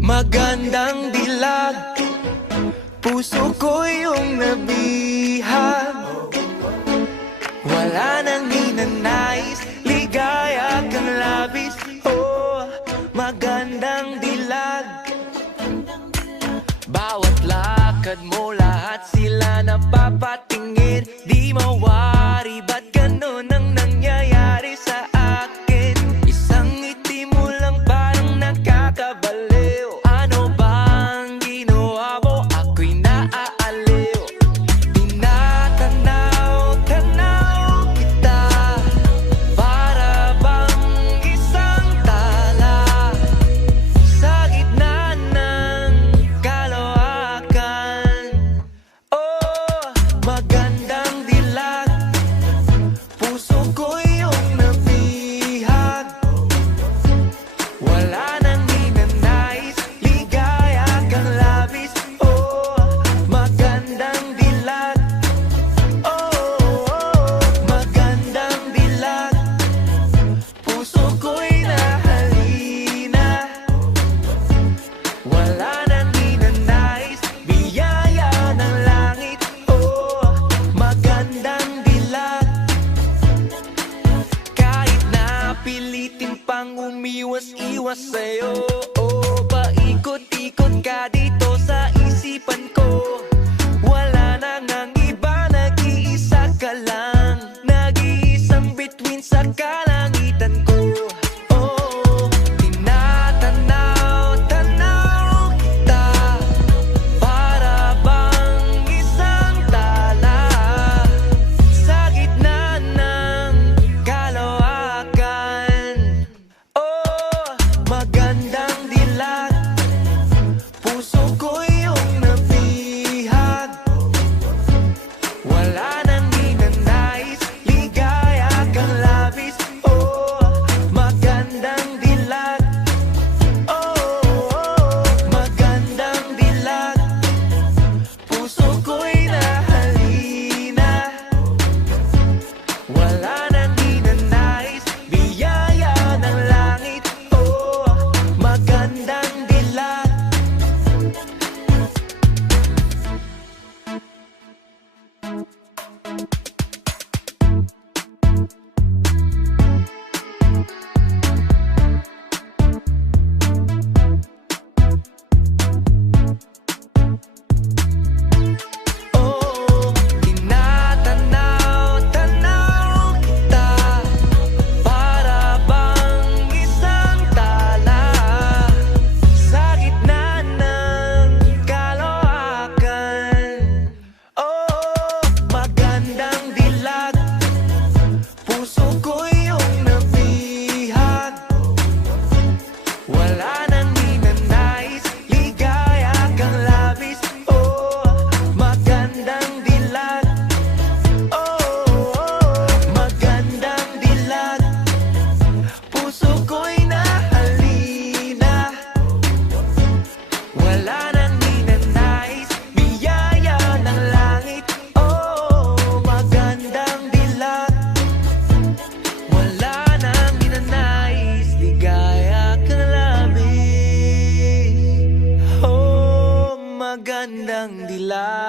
Magandang dilag, puso ko yung nabihag. Wala nang hinanais, ligaya kang labis. Oh, magandang dilag. Bawat lakad mo, lahat sila napapatingin. Di mawari, ba't ganun ang nangyayari sa akin? Isang ngiti mo lang parang nakakabaliw. Ano bang ginawa mo? Ako'y naaaliw. Tinatanaw-tanaw kita, para bang isang tala sa gitna ng kalawakan. Oh, magandang dilag, puso ko yung nabihag. Wala nang hinanais, ligaya kang labis. Oh, magandang dilag. Oh, magandang dilag, puso ko'y nahalina. Wala nang hinanais, biyaya ng langit. Oh, magandang dilag. Kahit na pilitin pang umiwas-iwas sa'yo, oh, paikot-ikot ka dito sa isipan ko. Wala na ngang iba, nag-iisa ka lang, nag-iisang bituin sa kalangitan ko. Oh, tinatanaw-tanaw kita, para bang isang tala sa gitna ng kalawakan. Oh, magandang dilag, puso ko yung nabihag. Wala nang hinanais, ligaya kang labis. Oh, magandang dilag. Oh, magandang dilag, puso ko'y nahalina. Wala nang hinanais, biyaya ng langit. Oh, magandang dilag. Oh, tinatanaw-tanaw kita, para bang isang tala sa gitna ng kalawakan. Oh, magandang dilag, puso ko yung nabihag. Wala nang hinanais, ligaya kang labis. Oh, magandang dilag. Oh, magandang dilag, puso ko'y nahalina. Wala nang hinanais, biyaya ng langit. Oh, magandang dilag. Wala nang hinanais, ligaya kang labis. Oh, magandang dilag.